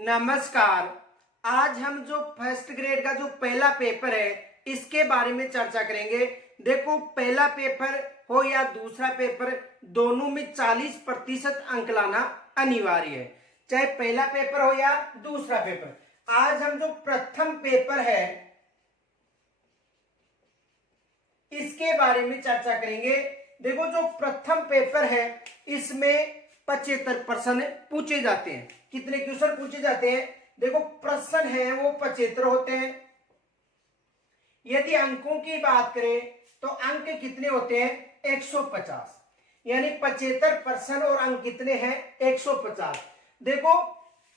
नमस्कार। आज हम जो फर्स्ट ग्रेड का जो पहला पेपर है इसके बारे में चर्चा करेंगे। देखो, पहला पेपर हो या दूसरा पेपर, दोनों में 40% अंक लाना अनिवार्य है, चाहे पहला पेपर हो या दूसरा पेपर। आज हम जो प्रथम पेपर है इसके बारे में चर्चा करेंगे। देखो, जो प्रथम पेपर है इसमें 75 प्रश्न पूछे जाते हैं। कितने क्वेश्चन पूछे जाते हैं? देखो, प्रश्न है वो 75 होते हैं। यदि अंकों की बात करें तो अंक कितने होते हैं? 150, यानी 75 प्रश्न और अंक कितने हैं? 150। देखो,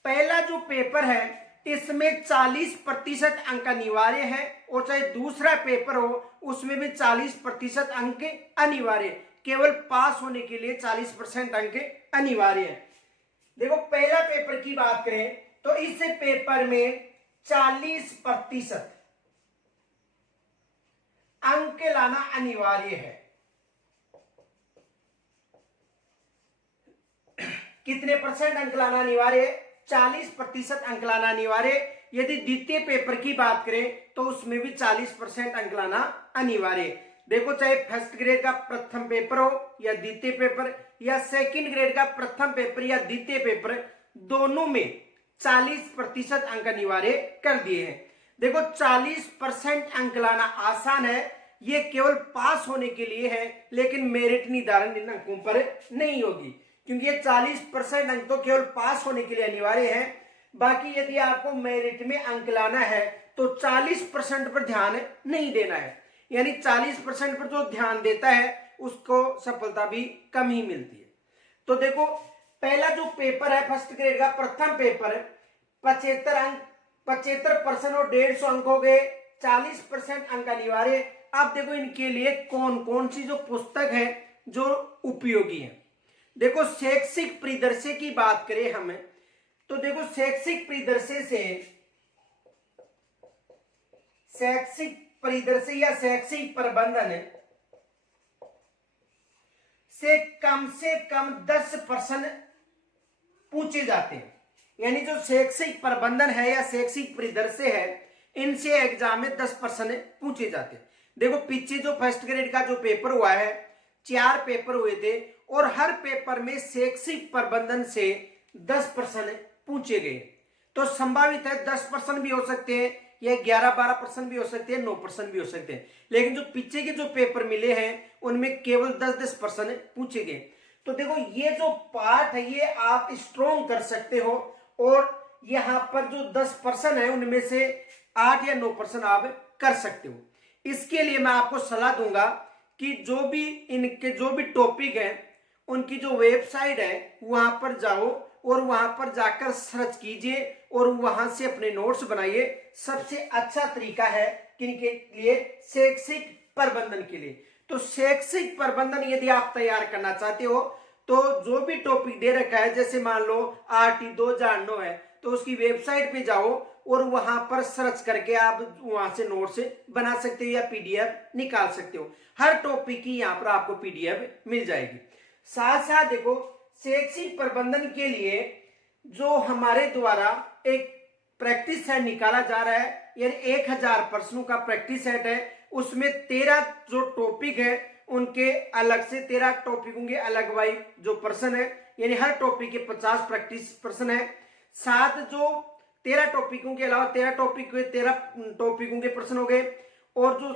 पहला जो पेपर है इसमें 40% अंक अनिवार्य है, और चाहे दूसरा पेपर हो उसमें भी 40% अंक अनिवार्य, केवल पास होने के लिए 40% अंक अनिवार्य है। देखो, पहला पेपर की बात करें तो इस पेपर में 40% अंक लाना अनिवार्य है। कितने परसेंट अंक लाना अनिवार्य है? 40% अंक लाना अनिवार्य। यदि द्वितीय पेपर की बात करें तो उसमें भी 40% अंक लाना अनिवार्य। देखो, चाहे फर्स्ट ग्रेड का प्रथम पेपर हो या द्वितीय पेपर, या सेकंड ग्रेड का प्रथम पेपर या द्वितीय पेपर, दोनों में 40% अंक अनिवार्य कर दिए हैं। देखो, 40% अंक लाना आसान है, ये केवल पास होने के लिए है, लेकिन मेरिट निर्धारण इन अंकों पर नहीं होगी, क्योंकि ये 40% अंक तो केवल पास होने के लिए अनिवार्य है। बाकी यदि आपको मेरिट में अंक लाना है तो 40% पर ध्यान नहीं देना है, यानी 40% पर जो ध्यान देता है उसको सफलता भी कम ही मिलती है। तो देखो, पहला जो पेपर है फर्स्ट ग्रेड का प्रथम पेपर, 75 अंक, 75% और 150 अंक हो गए, 40% अंक अनिवार्य। अब देखो, इनके लिए कौन कौन सी जो पुस्तक है जो उपयोगी है। देखो, शैक्षिक परिदृश्य की बात करें हमें तो देखो, शैक्षिक परिदृश्य या शैक्षिक प्रबंधन से कम 10 प्रश्न पूछे जाते हैं। यानी जो शैक्षिक प्रबंधन है या शैक्षिक परिदृश्य है, इनसे एग्जाम में 10 प्रश्न पूछे जाते हैं। देखो, पीछे जो फर्स्ट ग्रेड का जो पेपर हुआ है, 4 पेपर हुए थे, और हर पेपर में शैक्षिक प्रबंधन से 10 प्रश्न पूछे गए। तो संभावित है 10 प्रश्न भी हो सकते हैं, या 11-12 प्रश्न भी हो सकते हैं, 9 प्रश्न भी हो सकते हैं। लेकिन जो पीछे के जो पेपर मिले हैं उनमें केवल 10-10 प्रश्न पूछे गए। तो देखो, ये जो पार्ट है ये आप स्ट्रॉन्ग कर सकते हो, और यहाँ पर जो 10 प्रश्न है उनमें से 8 या 9 प्रश्न आप कर सकते हो। इसके लिए मैं आपको सलाह दूंगा कि जो भी टॉपिक है उनकी जो वेबसाइट है वहां पर जाओ, और वहां पर जाकर सर्च कीजिए और वहां से अपने नोट्स बनाइए। सबसे अच्छा तरीका है किनके लिए? शैक्षिक प्रबंधन के लिए। तो शैक्षिक प्रबंधन यदि आप तैयार करना चाहते हो तो जो भी टॉपिक दे रखा है, जैसे मान लो RT 2 जानना है, तो उसकी वेबसाइट पे जाओ और वहां पर सर्च करके आप वहां से नोट्स बना सकते हो या PDF निकाल सकते हो। हर टॉपिक की यहाँ पर आपको PDF मिल जाएगी। साथ साथ देखो, शैक्षिक प्रबंधन के लिए जो हमारे द्वारा एक प्रैक्टिस सेट निकाला जा रहा है, यानी 1000 प्रश्नों का प्रैक्टिस सेट है, उसमें 13 जो टॉपिक है उनके अलग से 13 टॉपिकों के अलग वाइज जो प्रश्न है, यानी हर टॉपिक के 50 प्रैक्टिस प्रश्न है। साथ जो 13 टॉपिकों के अलावा 13 टॉपिकों के प्रश्न हो गए, और जो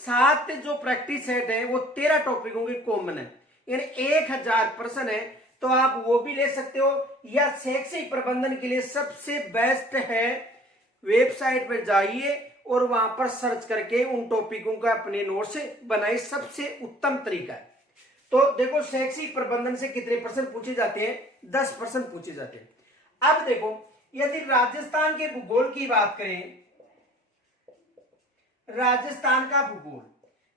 7 जो प्रैक्टिस सेट है वो 13 टॉपिकों के कॉमन है, यानी 1000 प्रश्न है। तो आप वो भी ले सकते हो, या शैक्षिक प्रबंधन के लिए सबसे बेस्ट है वेबसाइट पर जाइए और वहां पर सर्च करके उन टॉपिकों का अपने नोट्स बनाइए, सबसे उत्तम तरीका है। तो देखो, शैक्षिक प्रबंधन से कितने प्रश्न पूछे जाते हैं? 10 प्रश्न पूछे जाते हैं। अब देखो, यदि राजस्थान के भूगोल की बात करें, राजस्थान का भूगोल,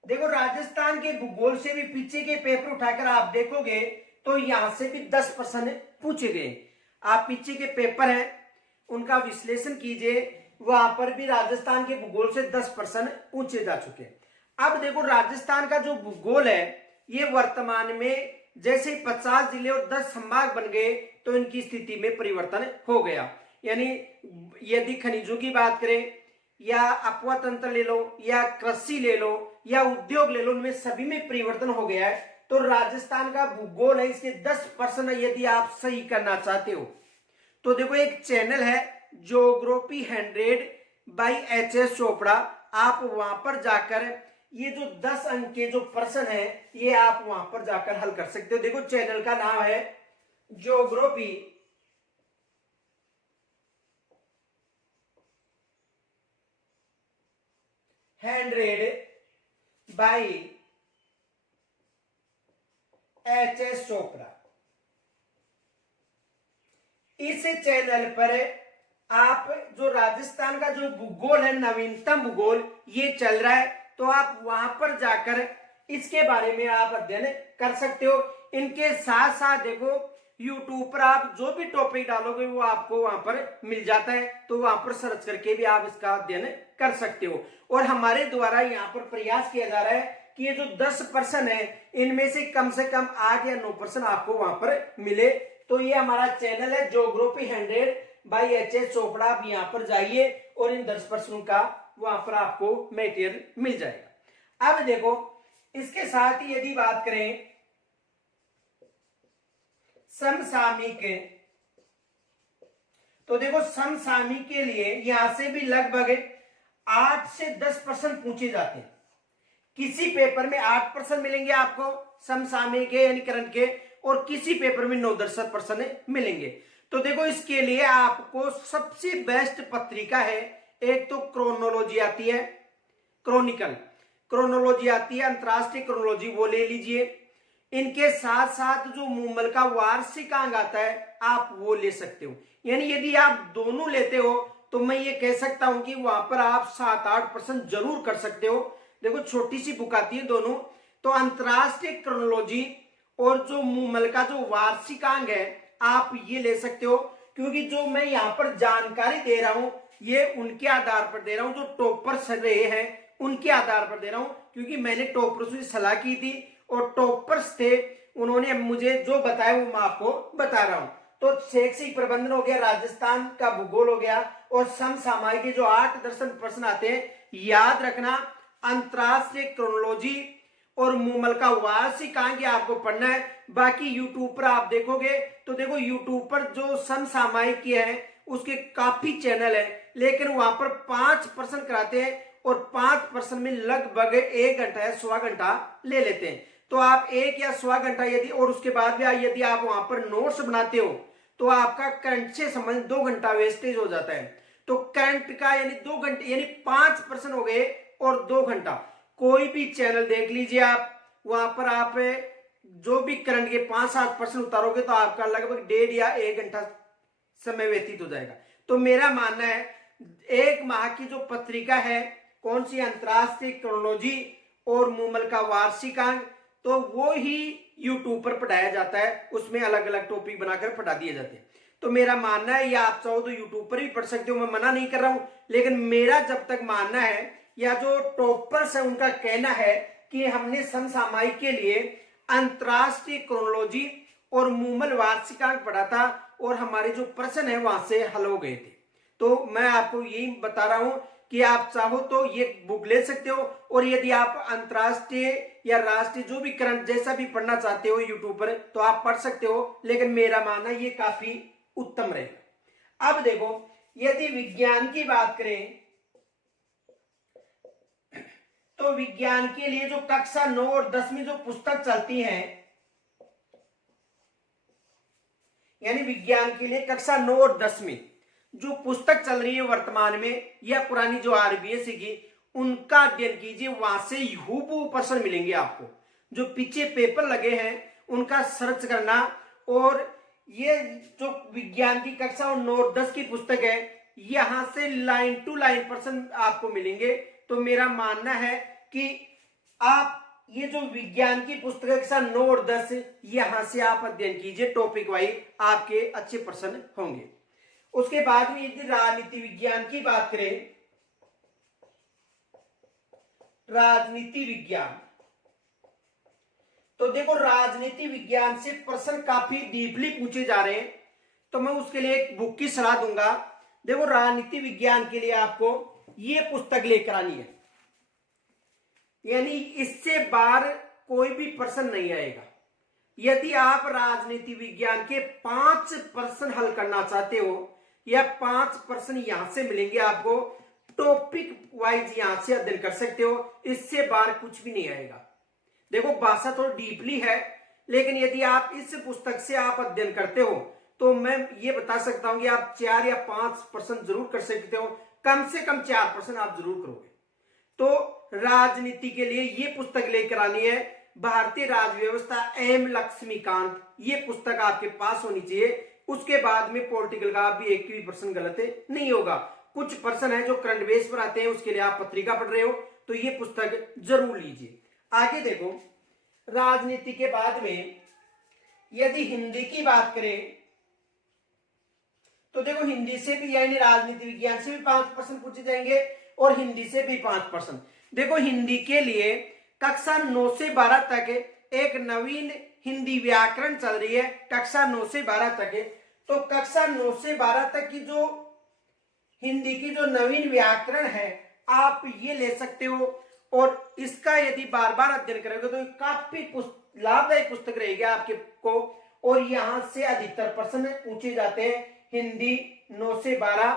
देखो राजस्थान के भूगोल से भी पीछे के पेपर उठाकर आप देखोगे तो यहां से भी 10 प्रश्न पूछे गए। आप पीछे के पेपर हैं उनका विश्लेषण कीजिए, वहां पर भी राजस्थान के भूगोल से 10 प्रश्न पूछे जा चुके हैं। अब देखो, राजस्थान का जो भूगोल है ये वर्तमान में जैसे 50 जिले और 10 संभाग बन गए तो इनकी स्थिति में परिवर्तन हो गया। यानी यदि खनिजों की बात करें या अपवा तंत्र ले लो या कृषि ले लो या उद्योग ले लो, उनमें सभी में परिवर्तन हो गया है। तो राजस्थान का भूगोल है, इसके 10% यदि आप सही करना चाहते हो तो देखो एक चैनल है ज्योग्राफी 100 बाई HS चोपड़ा, आप वहां पर जाकर ये जो 10 अंक के जो प्रश्न है ये आप वहां पर जाकर हल कर सकते हो। देखो चैनल का नाम है ज्योग्राफी 100 बाई HS चोपड़ा। इस चैनल पर आप जो राजस्थान का जो भूगोल है, नवीनतम भूगोल ये चल रहा है, तो आप वहां पर जाकर इसके बारे में आप अध्ययन कर सकते हो। इनके साथ साथ देखो यूट्यूब पर आप जो भी टॉपिक डालोगे वो आपको वहां पर मिल जाता है, तो वहां पर सर्च करके भी आप इसका अध्ययन कर सकते हो। और हमारे द्वारा यहाँ पर प्रयास किया जा रहा है कि ये जो 10% है इनमें से कम 8 या 9% आपको वहां पर मिले। तो ये हमारा चैनल है ज्योग्राफी 100 बाई HS चोपड़ा, आप यहाँ पर जाइए और इन 10% का वहां पर आपको मटेरियल मिल जाएगा। अब देखो इसके साथ ही यदि बात करें समसामयिक, तो देखो समसामयिक के लिए यहां से भी लगभग 8 से 10% पूछे जाते हैं। किसी पेपर में 8% मिलेंगे आपको समसामयिक के यानी करंट के, और किसी पेपर में 9-10% मिलेंगे। तो देखो इसके लिए आपको सबसे बेस्ट पत्रिका है, एक तो क्रोनोलॉजी आती है, क्रोनोलॉजी आती है, अंतरराष्ट्रीय क्रोनोलॉजी वो ले लीजिए। इनके साथ साथ जो मूमल का वार्षिकांक आता है आप वो ले सकते हो। यानी यदि आप दोनों लेते हो तो मैं ये कह सकता हूं कि वहां पर आप 7-8% जरूर कर सकते हो। देखो छोटी सी बुक आती है दोनों, तो अंतरराष्ट्रीय क्रोनोलॉजी और जो मूमल का जो वार्षिकांक है आप ये ले सकते हो। क्योंकि जो मैं यहाँ पर जानकारी दे रहा हूं ये उनके आधार पर दे रहा हूं जो टॉपर्स रहे हैं उनके आधार पर दे रहा हूं, क्योंकि मैंने टॉपर्स से सलाह की थी और टॉपर्स थे, उन्होंने मुझे जो बताया वो मैं आपको बता रहा हूं। तो शैक्षिक प्रबंधन हो गया, राजस्थान का भूगोल हो गया, और समसामयिक जो 8-10 प्रश्न आते हैं याद रखना, अंतरराष्ट्रीय क्रोनोलॉजी और मूमल का वार्षिकांक आपको पढ़ना है। बाकी यूट्यूब पर आप देखोगे तो देखो यूट्यूब पर जो समसामयिक है उसके काफी चैनल है, लेकिन वहां पर 5% कराते हैं और 5% में लगभग 1 घंटा या 1.25 घंटा ले लेते हैं। तो आप 1 या 1.25 घंटा यदि, और उसके बाद भी यदि आप वहां पर नोट्स बनाते हो तो आपका करंट से संबंधित 2 घंटा वेस्टेज हो जाता है। तो करंट का यानी 2 घंटे यानी 5% हो गए और 2 घंटा। कोई भी चैनल देख लीजिए आप, वहां पर आप जो भी करंट के 5-7% उतारोगे तो आपका लगभग 1.5 या 1 घंटा समय व्यतीत हो जाएगा। तो मेरा मानना है 1 माह की जो पत्रिका है कौन सी, अंतरराष्ट्रीय क्रोनोलॉजी और मूमल का वार्षिकांक, तो वो ही यूट्यूब पर पढ़ाया जाता है, उसमें अलग अलग टॉपिक बनाकर पढ़ा दिए जाते हैं। तो मेरा मानना है, या आप चाहो तो यूट्यूब पर भी पढ़ सकते हो, मैं मना नहीं कर रहा हूं, लेकिन मेरा जब तक मानना है या जो टॉपर्स है उनका कहना है कि हमने समसामयिक के लिए अंतरराष्ट्रीय क्रोनोलॉजी और मूमल वार्षिकांक पढ़ा था और हमारे जो प्रश्न है वहां से हल हो गए थे। तो मैं आपको यही बता रहा हूं कि आप चाहो तो ये बुक ले सकते हो, और यदि आप अंतरराष्ट्रीय या राष्ट्रीय जो भी करंट जैसा भी पढ़ना चाहते हो यूट्यूब पर तो आप पढ़ सकते हो, लेकिन मेरा मानना ये काफी उत्तम रहेगा। अब देखो यदि विज्ञान की बात करें तो विज्ञान के लिए जो कक्षा 9 और 10वीं जो पुस्तक चलती है, यानी विज्ञान के लिए कक्षा 9 और 10वीं जो पुस्तक चल रही है वर्तमान में या पुरानी जो RBSE की, उनका अध्ययन कीजिए, वहां से हूबहू प्रश्न मिलेंगे आपको। जो पीछे पेपर लगे हैं उनका सर्च करना, और ये जो विज्ञान की कक्षा 9 और 10 की पुस्तक है यहां से लाइन टू लाइन प्रश्न आपको मिलेंगे। तो मेरा मानना है कि आप ये जो विज्ञान की पुस्तक कक्षा 9 और 10 यहां से आप अध्ययन कीजिए, टॉपिक वाइज आपके अच्छे प्रश्न होंगे। उसके बाद में यदि राजनीति विज्ञान की बात करें, राजनीति विज्ञान, तो देखो राजनीति विज्ञान से प्रश्न काफी डीपली पूछे जा रहे हैं, तो मैं उसके लिए एक बुक की सलाह दूंगा, देखो राजनीति विज्ञान के लिए आपको ये पुस्तक लेकर आनी है, यानी इससे बाहर कोई भी प्रश्न नहीं आएगा। यदि आप राजनीति विज्ञान के 5 प्रश्न हल करना चाहते हो या 5 प्रश्न यहां से मिलेंगे आपको, टॉपिक वाइज यहां से अध्ययन कर सकते हो, इससे बाहर कुछ भी नहीं आएगा। देखो भाषा थोड़ी डीपली है, लेकिन यदि आप इस पुस्तक से आप अध्ययन करते हो तो मैं ये बता सकता हूं कि आप 4 या 5 प्रश्न जरूर कर सकते हो, कम से कम 4 प्रश्न आप जरूर करोगे। तो राजनीति के लिए ये पुस्तक लेकर आनी है, भारतीय राज व्यवस्था एम लक्ष्मीकांत, ये पुस्तक आपके पास होनी चाहिए। उसके बाद में पॉलिटिकल का भी एक भी प्रश्न गलत नहीं होगा। कुछ प्रश्न है जो करंट बेस पर आते हैं, उसके लिए आप पत्रिका पढ़ रहे हो तो ये पुस्तक जरूर लीजिए। आगे देखो, राजनीति के बाद में यदि हिंदी की बात करें तो देखो हिंदी से भी यानी राजनीति विज्ञान से भी 5 प्रश्न पूछे जाएंगे और हिंदी से भी 5 प्रश्न। देखो हिंदी के लिए कक्षा 9 से 12 तक एक नवीन हिंदी व्याकरण चल रही है, कक्षा 9 से 12 तक। तो कक्षा 9 से 12 तक की जो हिंदी की जो नवीन व्याकरण है आप ये ले सकते हो, और इसका यदि बार बार अध्ययन करोगे तो काफी लाभदायक पुस्तक रहेगी आपके को, और यहां से अधिकतर प्रश्न पूछे जाते हैं। हिंदी 9 से 12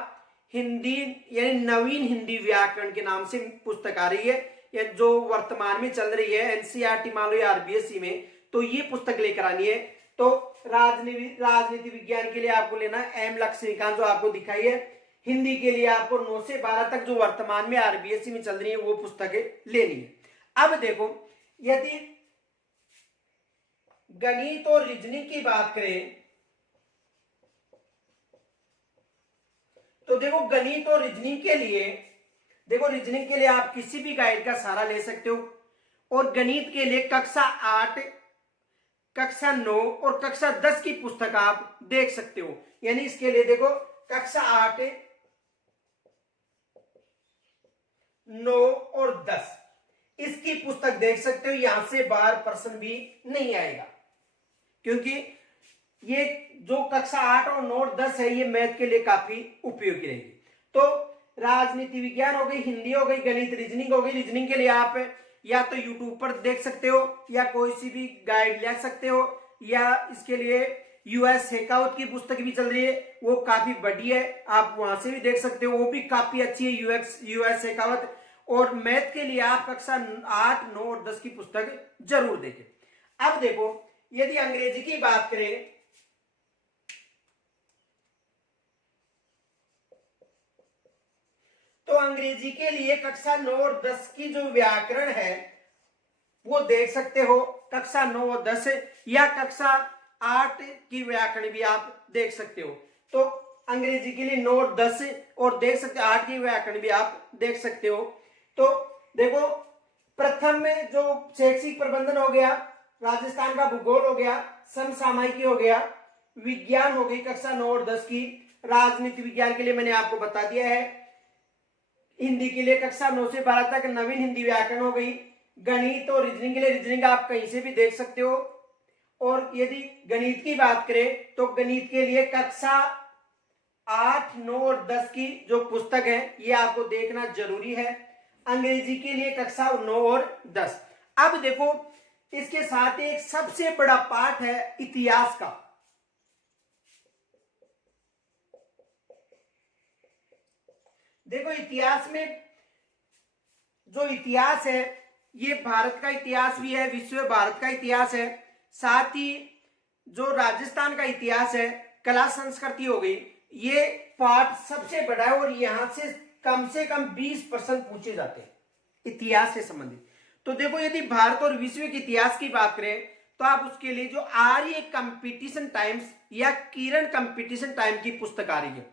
हिंदी यानी नवीन हिंदी व्याकरण के नाम से पुस्तक आ रही है, या जो वर्तमान में चल रही है एनसीईआरटी मान लो या आरबीएसई में, तो ये पुस्तक लेकर आनी है। तो राजनीति विज्ञान के लिए आपको लेना एम लक्ष्मीकांत जो आपको दिखाई है, हिंदी के लिए आपको 9 से 12 तक जो वर्तमान में आरबीएसई में चल रही है वो पुस्तकें लेनी है। अब देखो यदि गणित और रीजनिंग की बात करें तो देखो गणित और रीजनिंग के लिए, देखो रीजनिंग के लिए आप किसी भी गाइड का सहारा ले सकते हो, और गणित के लिए कक्षा 8, कक्षा 9 और कक्षा 10 की पुस्तक आप देख सकते हो। यानी इसके लिए देखो कक्षा 8, 9 और 10 इसकी पुस्तक देख सकते हो, यहां से बाहर प्रश्न भी नहीं आएगा, क्योंकि ये जो कक्षा 8 और 9 और 10 है ये मैथ के लिए काफी उपयोगी रहेगी। तो राजनीति विज्ञान हो गई, हिंदी हो गई, गणित रीजनिंग हो गई। रीजनिंग के लिए आप या तो यूट्यूब पर देख सकते हो या कोई सी भी गाइड ले सकते हो, या इसके लिए यूएस शेखावत की पुस्तक भी चल रही है, वो काफी बड़ी है, आप वहां से भी देख सकते हो, वो भी काफी अच्छी है यूएस शेखावत। और मैथ के लिए आप कक्षा 8, 9 और 10 की पुस्तक जरूर देखें। अब देखो यदि अंग्रेजी की बात करें तो अंग्रेजी के लिए कक्षा 9 और 10 की जो व्याकरण है वो देख सकते हो, कक्षा 9 और 10, या कक्षा 8 की व्याकरण भी आप देख सकते हो। तो अंग्रेजी के लिए 9 और 10 और देख सकते हो, 8 की व्याकरण भी आप देख सकते हो। तो देखो प्रथम में जो शैक्षिक प्रबंधन हो गया, राजस्थान का भूगोल हो गया, समसामयिकी हो गया, विज्ञान हो गई कक्षा 9 और 10 की। राजनीति विज्ञान के लिए मैंने आपको बता दिया है, हिंदी के लिए कक्षा 9 से 12 तक नवीन हिंदी व्याकरण हो गई। गणित और रीजनिंग के लिए रीजनिंग आप कहीं से भी देख सकते हो। और यदि गणित की बात करें तो गणित के लिए कक्षा 8, 9 और 10 की जो पुस्तक है ये आपको देखना जरूरी है। अंग्रेजी के लिए कक्षा 9 और 10। अब देखो इसके साथ एक सबसे बड़ा पार्ट है इतिहास का। देखो इतिहास में जो इतिहास है ये भारत का इतिहास भी है, विश्व भारत का इतिहास है, साथ ही जो राजस्थान का इतिहास है, कला संस्कृति हो गई, ये पार्ट सबसे बड़ा है और यहां से कम 20% पूछे जाते हैं इतिहास से संबंधित। तो देखो यदि भारत और विश्व के इतिहास की बात करें तो आप उसके लिए जो आर्य कंपटीशन टाइम्स या किरण कंपटीशन टाइम की पुस्तक आ रही है,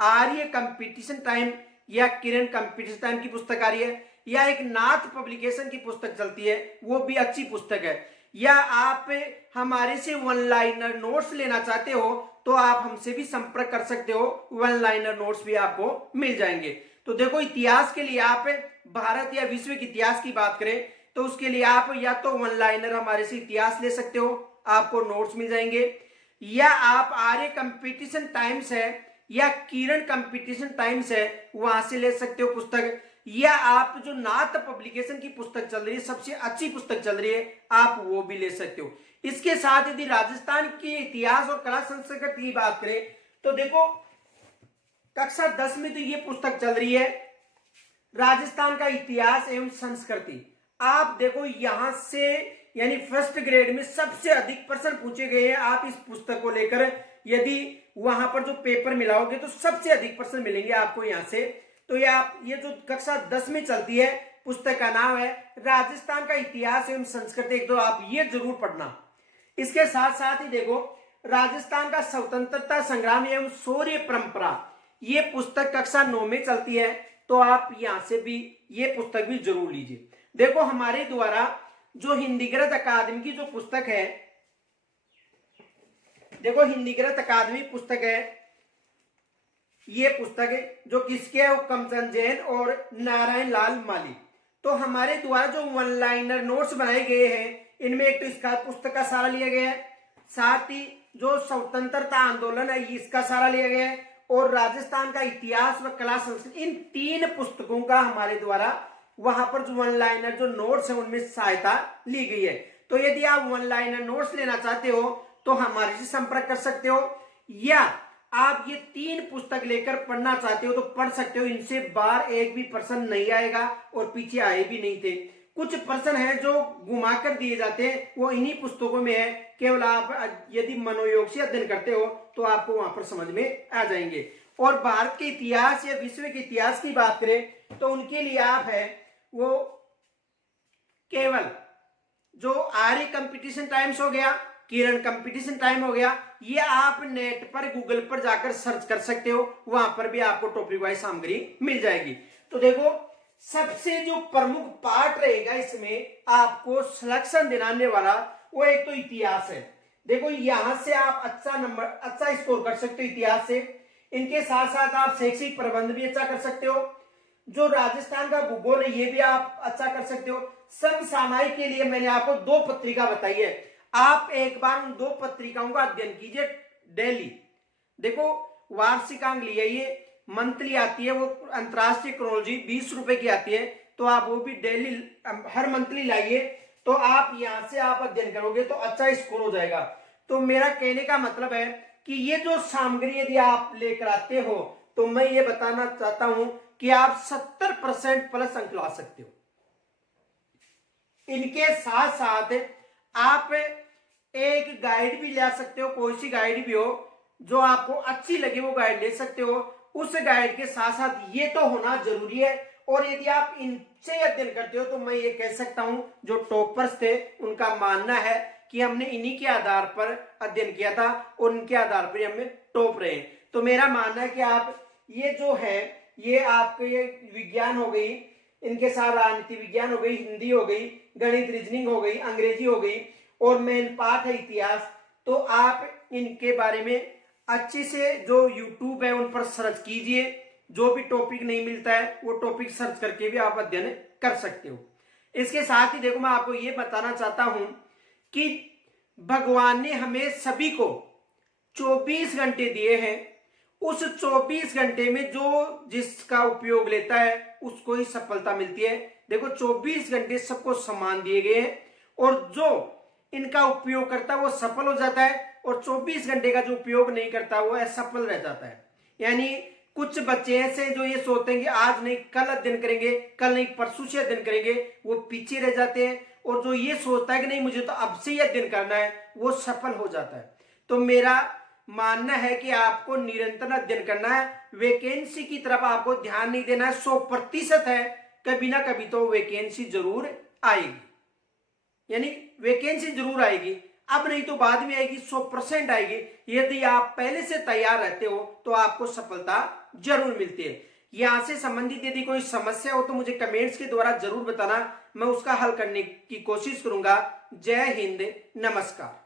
आर्य कंपटीशन टाइम या किरण कंपटीशन टाइम की पुस्तक आ रही है, या एक नाथ पब्लिकेशन की पुस्तक चलती है, वो भी अच्छी पुस्तक है। या आप हमारे से वन लाइनर नोट्स लेना चाहते हो तो आप हमसे भी संपर्क कर सकते हो, वन लाइनर नोट्स भी आपको मिल जाएंगे। तो देखो इतिहास के लिए आप भारत या विश्व के इतिहास की बात करें तो उसके लिए आप या तो वन लाइनर हमारे से इतिहास ले सकते हो, आपको नोट्स मिल जाएंगे, या आप आर्य कंपटीशन टाइम्स है या किरण कंपटीशन टाइम्स है वहां से ले सकते हो पुस्तक, या आप जो नाथ पब्लिकेशन की पुस्तक चल रही है, सबसे अच्छी पुस्तक चल रही है, आप वो भी ले सकते हो। इसके साथ यदि राजस्थान के इतिहास और कला संस्कृति की बात करें तो देखो कक्षा 10 में तो ये पुस्तक चल रही है राजस्थान का इतिहास एवं संस्कृति। आप देखो यहां से यानी फर्स्ट ग्रेड में सबसे अधिक प्रश्न पूछे गए हैं। आप इस पुस्तक को लेकर यदि वहां पर जो पेपर मिलाओगे तो सबसे अधिक प्रश्न मिलेंगे आपको यहां से। तो ये जो कक्षा 10 में चलती है पुस्तक का नाम है राजस्थान का इतिहास एवं संस्कृति, तो आप ये जरूर पढ़ना। इसके साथ साथ ही देखो राजस्थान का स्वतंत्रता संग्राम एवं शौर्य परंपरा, ये पुस्तक कक्षा 9 में चलती है, तो आप यहां से भी ये पुस्तक भी जरूर लीजिए। देखो हमारे द्वारा जो हिंदीकृत अकादमी की जो पुस्तक है, देखो हिंदीकृत अकादमी पुस्तक है, ये पुस्तक है जो किसके है, वो कमचंद जैन और नारायण लाल माली। तो हमारे द्वारा जो वन लाइनर नोट्स बनाए गए हैं इनमें एक तो इसका पुस्तक का सारा लिया गया है, साथ ही जो स्वतंत्रता आंदोलन है इसका सारा लिया गया है, और राजस्थान का इतिहास व कला संस्कृति, इन 3 पुस्तकों का हमारे द्वारा वहां पर जो वन लाइनर जो नोट्स है उनमें सहायता ली गई है। तो यदि आप वन लाइनर नोट्स लेना चाहते हो तो हमारे से संपर्क कर सकते हो, या आप ये 3 पुस्तक लेकर पढ़ना चाहते हो तो पढ़ सकते हो। इनसे बार एक भी प्रश्न नहीं आएगा और पीछे आए भी नहीं थे। कुछ प्रश्न हैं जो घुमा कर दिए जाते हैं, वो इन्हीं पुस्तकों में है। केवल आप यदि मनोयोग से अध्ययन करते हो तो आपको वहां पर समझ में आ जाएंगे। और भारत के इतिहास या विश्व के इतिहास की बात करें तो उनके लिए आप है वो केवल जो आर्य कंपटीशन टाइम्स हो गया, किरण कंपटीशन टाइम हो गया, ये आप नेट पर गूगल पर जाकर सर्च कर सकते हो, वहां पर भी आपको टॉपिक वाइज सामग्री मिल जाएगी। तो देखो सबसे जो प्रमुख पार्ट रहेगा इसमें आपको सिलेक्शन दिलाने वाला, वो एक तो इतिहास है। देखो यहां से आप अच्छा स्कोर कर सकते हो इतिहास से। इनके साथ साथ आप शैक्षिक प्रबंध भी अच्छा कर सकते हो। जो राजस्थान का भूगोल है ये भी आप अच्छा कर सकते हो। समसामयिक के लिए मैंने आपको 2 पत्रिका बताई है, आप एक बार उन 2 पत्रिकाओं का अध्ययन कीजिए डेली। देखो वार्षिकांक लिया, ये मंथली आती है, वो अंतरराष्ट्रीय क्रोनोलॉजी 20 रुपए की आती है, तो आप वो भी डेली हर मंथली लाइए। तो आप यहां से आप अध्ययन करोगे तो अच्छा स्कोर हो जाएगा। तो मेरा कहने का मतलब है कि ये जो सामग्री यदि आप लेकर आते हो तो मैं ये बताना चाहता हूं कि आप 70% प्लस अंक ला सकते हो। इनके साथ साथ आप एक गाइड भी ले सकते हो, कोई सी गाइड भी हो जो आपको अच्छी लगे वो गाइड ले सकते हो। उस गाइड के साथ साथ ये तो होना जरूरी है। और यदि आप इनसे अध्ययन करते हो तो मैं ये कह सकता हूं जो टॉपर्स थे उनका मानना है कि हमने इन्हीं के आधार पर अध्ययन किया था और उनके आधार पर हमें टॉप रहे। तो मेरा मानना है कि आप ये जो है ये आपके ये विज्ञान हो गई, इनके साथ राजनीति विज्ञान हो गई, हिंदी हो गई, गणित रीजनिंग हो गई, अंग्रेजी हो गई, और मेन पार्ट है इतिहास। तो आप इनके बारे में अच्छे से जो YouTube है उन पर सर्च कीजिए। जो भी टॉपिक नहीं मिलता है वो टॉपिक सर्च करके भी आप अध्ययन कर सकते हो। इसके साथ ही देखो मैं आपको ये बताना चाहता हूं कि भगवान ने हमें सभी को 24 घंटे दिए हैं। उस 24 घंटे में जो जिसका उपयोग लेता है उसको ही सफलता मिलती है। देखो 24 घंटे सबको समान दिए गए हैं और जो इनका उपयोग करता है वो सफल हो जाता है, और 24 घंटे का जो उपयोग नहीं करता वो असफल रह जाता है। यानी कुछ बच्चे ऐसे जो ये सोचते हैं कि आज नहीं कल अध्ययन करेंगे, कल नहीं परसों से अध्ययन करेंगे, वो पीछे रह जाते हैं। और जो ये सोचता है कि नहीं मुझे तो अब से ही अध्ययन करना है, वो सफल हो जाता है। तो मेरा मानना है कि आपको निरंतर अध्ययन करना है। वैकेंसी की तरफ आपको ध्यान नहीं देना है। 100% है, कभी ना कभी तो वैकेंसी जरूर आएगी, यानी वैकेंसी जरूर आएगी, अब नहीं तो बाद में आएगी, 100% आएगी। यदि आप पहले से तैयार रहते हो तो आपको सफलता जरूर मिलती है। यहां से संबंधित यदि कोई समस्या हो तो मुझे कमेंट्स के द्वारा जरूर बताना, मैं उसका हल करने की कोशिश करूंगा। जय हिंद, नमस्कार।